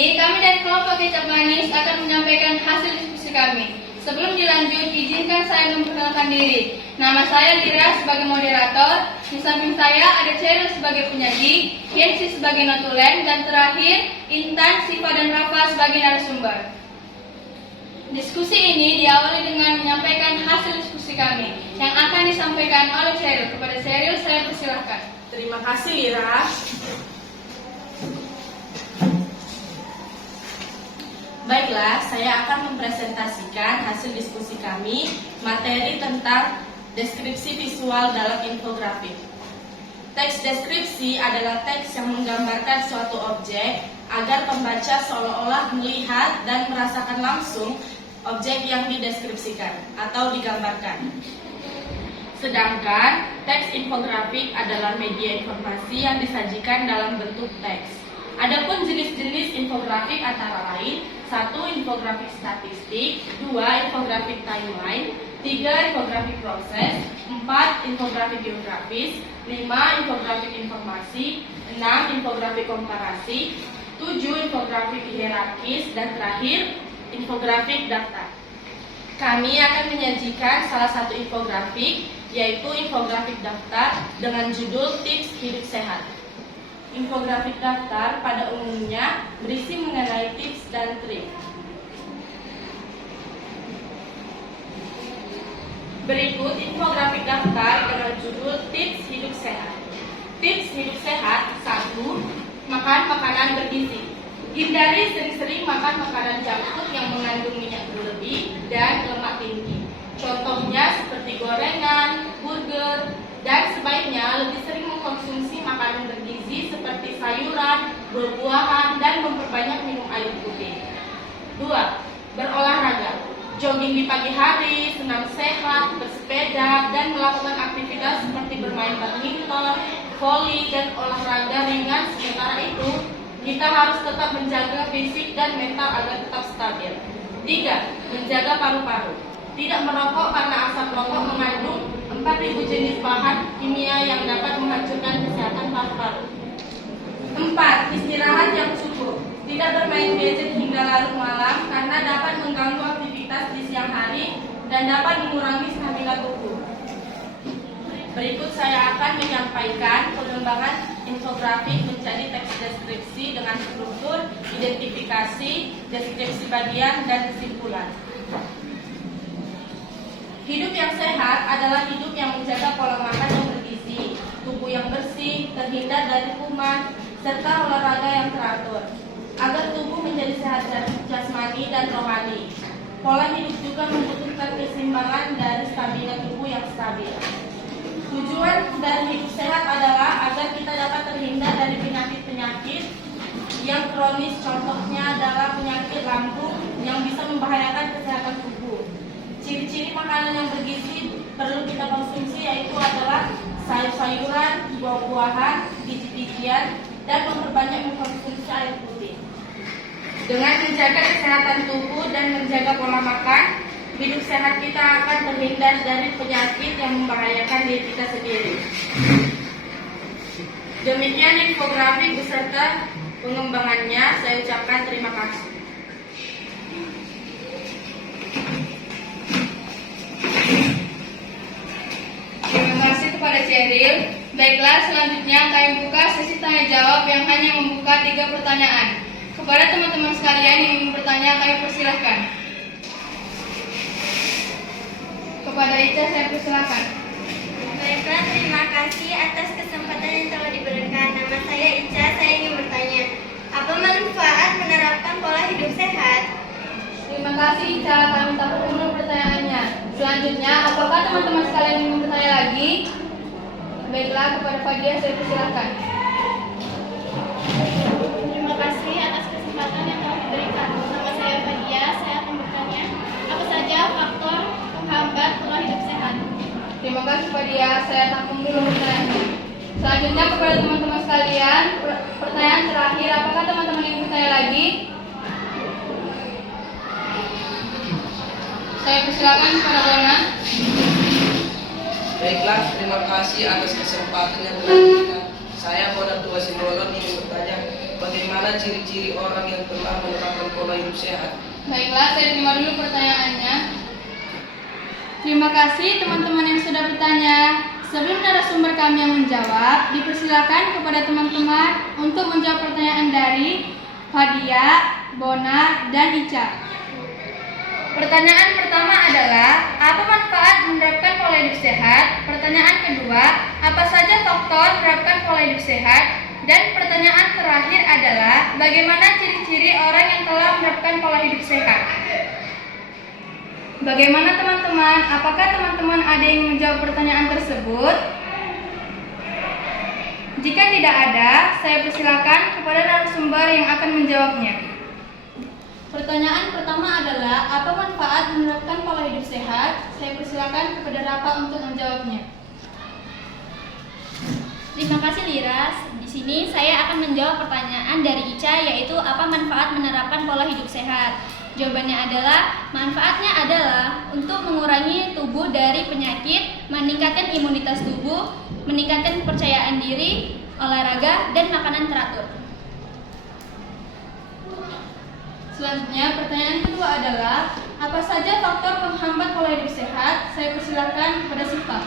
ini, kami dari kelompok Kecap Manis akan menyampaikan hasil diskusi kami. Sebelum dilanjut, izinkan saya memperkenalkan diri. Nama saya Lira sebagai moderator, di samping saya ada Cheryl sebagai penyaji, Kensi sebagai notulen, dan terakhir Intan, Siva, dan Rafa sebagai narasumber. Diskusi ini diawali dengan menyampaikan hasil diskusi kami yang akan disampaikan oleh Cheryl. Kepada Cheryl, saya persilahkan. Terima kasih, Lira. Baiklah, saya akan mempresentasikan hasil diskusi kami materi tentang deskripsi visual dalam infografik. Teks deskripsi adalah teks yang menggambarkan suatu objek agar pembaca seolah-olah melihat dan merasakan langsung objek yang dideskripsikan atau digambarkan. Sedangkan teks infografik adalah media informasi yang disajikan dalam bentuk teks. Adapun jenis-jenis infografik antara lain: 1. Infografik statistik, 2. Infografik timeline, 3. Infografik proses, 4. Infografik geografis, 5. Infografik informasi, 6. Infografik komparasi, 7. Infografik hierarkis, dan terakhir infografik daftar. Kami akan menyajikan salah satu infografik, yaitu infografik daftar dengan judul Tips Hidup Sehat. Infografik daftar pada umumnya berisi mengenai tips dan trik. Berikut infografik daftar dengan judul Tips Hidup Sehat. Tips hidup sehat: 1. Makan makanan bergizi. Hindari sering-sering makan makanan junk food yang mengandung minyak berlebih dan lemak tinggi. Contohnya seperti gorengan, burger, dan sebaiknya lebih sering mengkonsumsi makanan bergizi seperti sayuran, buah-buahan, dan memperbanyak minum air putih. 2. Berolahraga. Jogging di pagi hari, senam sehat, bersepeda, dan melakukan aktivitas seperti bermain badminton, voli, dan olahraga ringan. Sementara itu, kita harus tetap menjaga fisik dan mental agar tetap stabil. 3. Menjaga paru-paru. Tidak merokok karena asap rokok mengandung 4.000 jenis bahan kimia yang dapat menghancurkan kesehatan paru-paru. 4. Istirahat yang cukup. Tidak bermain gadget hingga larut malam karena dapat mengganggu aktivitas di siang hari dan dapat mengurangi stamina tubuh. Berikut saya akan menyampaikan pengembangan infografik menjadi teks deskripsi dengan struktur, identifikasi, deskripsi bagian, dan kesimpulan. Hidup yang sehat adalah hidup yang menjaga pola makan yang bergizi, tubuh yang bersih, terhindar dari kuman, serta olahraga yang teratur, agar tubuh menjadi sehat jasmani dan rohani. Pola hidup juga membutuhkan keseimbangan dari stamina tubuh yang stabil. Tujuan dari hidup sehat adalah agar kita dapat terhindar dari penyakit-penyakit yang kronis, contohnya adalah penyakit lambung yang bisa membahayakan kesehatan tubuh. Ciri-ciri makanan yang bergizi perlu kita konsumsi yaitu adalah sayur-sayuran, buah-buahan, biji-bijian, dan memperbanyak mengkonsumsi air putih. Dengan menjaga kesehatan tubuh dan menjaga pola makan, hidup sehat kita akan terhindar dari penyakit yang membahayakan diri kita sendiri. Demikian infografik beserta pengembangannya. Saya ucapkan terima kasih. Terima kasih kepada Cheryl. Baiklah, selanjutnya kami buka sesi tanya jawab yang hanya membuka 3 pertanyaan. Kepada teman-teman sekalian yang ingin bertanya, kami persilahkan. Kepada Ica, saya persilahkan. Baiklah, terima kasih atas kesempatan yang telah diberikan. Nama saya Ica, saya ingin bertanya, apa manfaat menerapkan pola hidup sehat? Terima kasih Ica, kami tak bertemu pertanyaannya. Selanjutnya, apakah teman-teman sekalian ingin bertanya lagi? Baiklah, kepada Fadia, saya persilahkan. Terima kasih atas kesempatan yang telah diberikan. Nama saya Fadia, saya akan bertanya, apa saja faktor penghambat pola hidup sehat? Terima kasih Fadia, saya tampung dulu pertanyaannya. Selanjutnya kepada teman-teman sekalian, pertanyaan terakhir, apakah teman-teman ingin bertanya lagi? Saya persilakan kepada Bona. Baiklah, terima kasih atas kesempatan yang diberikan. Saya Bona Tua Simbolon ingin bertanya, bagaimana bagaimana ciri-ciri orang yang telah menerapkan pola hidup sehat? Baiklah, saya terima dulu pertanyaannya. Terima kasih teman-teman yang sudah bertanya. Sebelum narasumber kami yang menjawab, dipersilakan kepada teman-teman untuk menjawab pertanyaan dari Fadia, Bona, dan Ica. Pertanyaan pertama adalah, apa manfaat menerapkan pola hidup sehat? Pertanyaan kedua, apa saja faktor menerapkan pola hidup sehat? Dan pertanyaan terakhir adalah, bagaimana ciri-ciri orang yang telah menerapkan pola hidup sehat? Bagaimana teman-teman? Apakah teman-teman ada yang menjawab pertanyaan tersebut? Jika tidak ada, saya persilakan kepada narasumber yang akan menjawabnya. Pertanyaan pertama adalah, apa manfaat menerapkan pola hidup sehat? Saya persilakan kepada Rafa untuk menjawabnya. Terima kasih Liras. Di sini saya akan menjawab pertanyaan dari Ica, yaitu apa manfaat menerapkan pola hidup sehat. Jawabannya adalah, manfaatnya adalah untuk mengurangi tubuh dari penyakit, meningkatkan imunitas tubuh, meningkatkan kepercayaan diri, olahraga, dan makanan teratur. Selanjutnya, pertanyaan kedua adalah, apa saja faktor penghambat pola hidup sehat? Saya persilakan kepada Siva.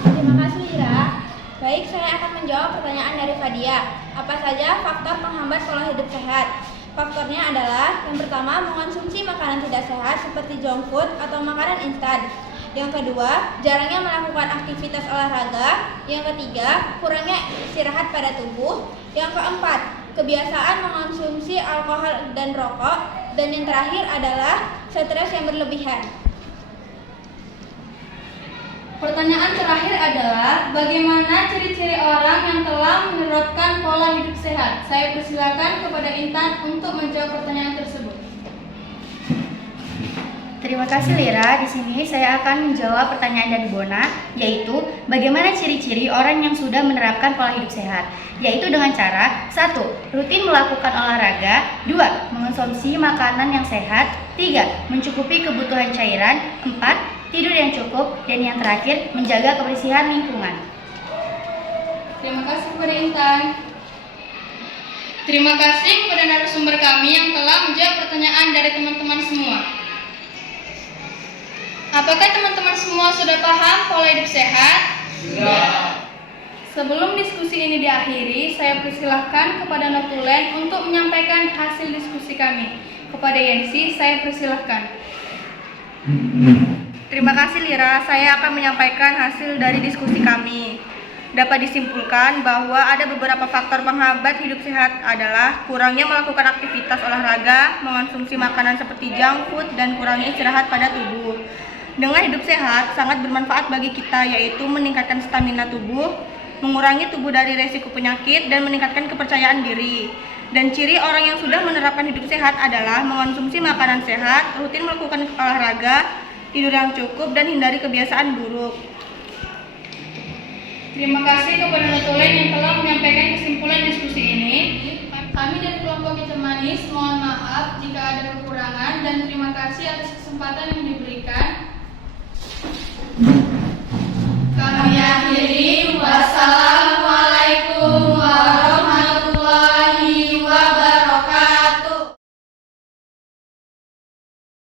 Terima kasih Lira. Baik, saya akan menjawab pertanyaan dari Fadia. Apa saja faktor penghambat pola hidup sehat? Faktornya adalah, yang pertama, mengonsumsi makanan tidak sehat seperti junk food atau makanan instan. Yang kedua, jarangnya melakukan aktivitas olahraga. Yang ketiga, kurangnya istirahat pada tubuh. Yang keempat, kebiasaan mengonsumsi alkohol dan rokok. Dan yang terakhir adalah stres yang berlebihan. Pertanyaan terakhir adalah, bagaimana ciri-ciri orang yang telah menerapkan pola hidup sehat? Saya persilakan kepada Intan untuk menjawab pertanyaan tersebut. Terima kasih Lira. Di sini saya akan menjawab pertanyaan dari Bona, yaitu bagaimana ciri-ciri orang yang sudah menerapkan pola hidup sehat, yaitu dengan cara 1. Rutin melakukan olahraga, 2. Mengonsumsi makanan yang sehat, 3. Mencukupi kebutuhan cairan, 4. Tidur yang cukup, dan yang terakhir menjaga kebersihan lingkungan. Terima kasih kepada Intan. Terima kasih kepada narasumber kami yang telah menjawab pertanyaan dari teman-teman semua. Apakah teman-teman semua sudah paham pola hidup sehat? Sudah. Sebelum diskusi ini diakhiri, saya persilahkan kepada Notulen untuk menyampaikan hasil diskusi kami. Kepada Yensi, saya persilahkan. Terima kasih Lira, saya akan menyampaikan hasil dari diskusi kami. Dapat disimpulkan bahwa ada beberapa faktor penghambat hidup sehat adalah kurangnya melakukan aktivitas olahraga, mengonsumsi makanan seperti junk food, dan kurangnya istirahat pada tubuh. Dengan hidup sehat sangat bermanfaat bagi kita, yaitu meningkatkan stamina tubuh, mengurangi tubuh dari resiko penyakit, dan meningkatkan kepercayaan diri. Dan ciri orang yang sudah menerapkan hidup sehat adalah mengonsumsi makanan sehat, rutin melakukan olahraga, tidur yang cukup, dan hindari kebiasaan buruk. Terima kasih kepada Notulen yang telah menyampaikan kesimpulan diskusi ini. Kami dari kelompok Kicau Manis mohon maaf jika ada kekurangan dan terima kasih atas kesempatan yang diberikan.